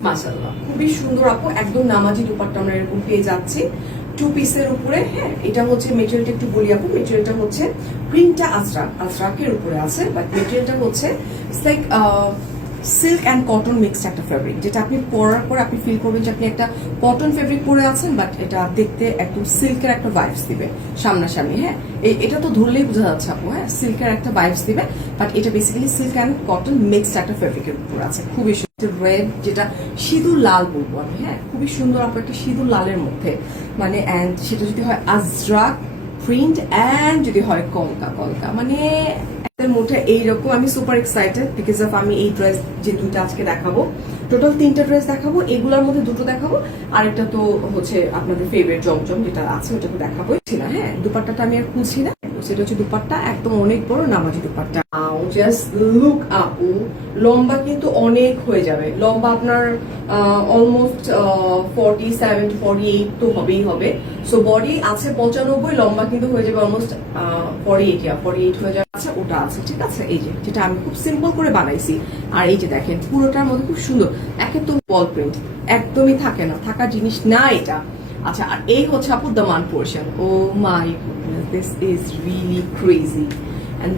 মাশাআল্লাহ, খুবই সুন্দর আপু, একদম নামাজি দুপাট্টা আমরা এরকম পেয়ে যাচ্ছি 2 পিসের উপরে। হ্যাঁ, এটা হচ্ছে মেটেরিয়ালটা একটু বলি আপু, মেটেরিয়ালটা হচ্ছে প্রিন্টটা আজরাকের উপরে আছে, বাট মেটেরিয়ালটা হচ্ছে like silk and cotton mixed একটা ফেব্রিক, যেটা আপনি পরার পরে আপনি ফিল করবেন যে আপনি একটা কটন ফেব্রিক পরে আছেন, বাট এটা দেখতে একদম সিল্কের একটা ভাইবস দিবে সামনাসামনি। হ্যাঁ, এটা তো ধরলেই বোঝা যাচ্ছে আপু, হ্যাঁ সিল্কের একটা ভাইবস দিবে, বাট এটা basically silk and cotton mixed একটা ফেব্রিকের উপর আছে। খুবই সুন্দর রেড, যেটা সিঁদুর লাল বলবো আমি। হ্যাঁ, খুবই সুন্দর আপু, একটা সিঁদুর লালের মধ্যে, মানে অ্যান্ড সেটা যদি হয় আজরাক প্রিন্ট অ্যান্ড যদি হয় কলকা মানে এর মধ্যে এইরকম। আমি সুপার এক্সাইটেড বিকজ অফ আমি এই ড্রেস যে দুইটা আজকে দেখাবো, টোটাল 3টা ড্রেস দেখাবো, এগুলোর মধ্যে 2টো দেখাবো, আরেকটা তো হচ্ছে আপনাদের ফেভারিট জমজম যেটা আছে ওটাকে দেখাবো না। হ্যাঁ, দুপাট্টাটা আমি আর খুলছি না, সেটা হচ্ছে দুপাট্টা একদম অনেক বড় নামাজি দুপাট্টা। জাস্ট লুক আপু, লম্বা কিন্তু অনেক হয়ে যাবে, লম্বা আপনার অলমোস্ট 47 to 48 তো হবেই হবে। সো বডি আছে 95, লম্বা কিন্তু হয়ে যাবে অলমোস্ট 48 হয়ে যাবে। আচ্ছা, ওটা আছে, ঠিক আছে। এই যে যেটা আমি খুব সিম্পল করে বানাইছি, আর এই যে দেখেন পুরোটার মধ্যে খুব সুন্দর, একে তো বল প্রিন্ট একদমই থাকে না, থাকার জিনিস না এটা। আচ্ছা, আর এই হচ্ছে আপু দামান portion. Oh my goodness, this is really crazy.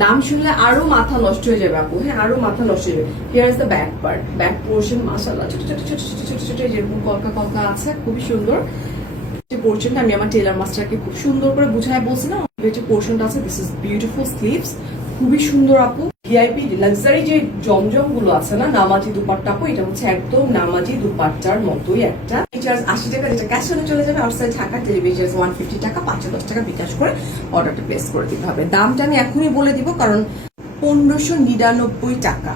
দাম শুনলে আরো মাথা নষ্ট হয়ে যাবে আপু। হ্যাঁ, আরো মাথা নষ্ট হয়ে যাবে। Here is the back part, back portion মাশাআল্লাহ ছোট ছোট ছোট ছোট ছোট ছোট যেরকম কলকা আছে, খুবই সুন্দর। যে পোর্শনটা আমি আমার টেলার মাস্টারকে খুব সুন্দর করে বুঝায় বলছিলাম, যে পোর্শনটা আছে দিস ইজ বিউটিফুল স্লিভস, খুবই সুন্দর আপু। ভিআইপি লাক্সারি যে জমজম গুলো আছে না, নামাজি দুপাট্টা আপু, এটা হচ্ছে একদম নামাজি দুপাট্টার মতোই একটা। চার্জ 80 টাকা, যেটা ক্যাশ অনে চলে যাবে। আউটসাইড ঢাকা ডেলিভারি চার্জ 150 টাকা, 510 টাকা বিকাশ করে অর্ডারটা প্লেস করে দিতে হবে। দামটা আমি এখনই বলে দিব, কারণ 1599 টাকা,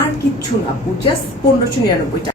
আর কিচ্ছু না আপু, জাস্ট 1599 টাকা।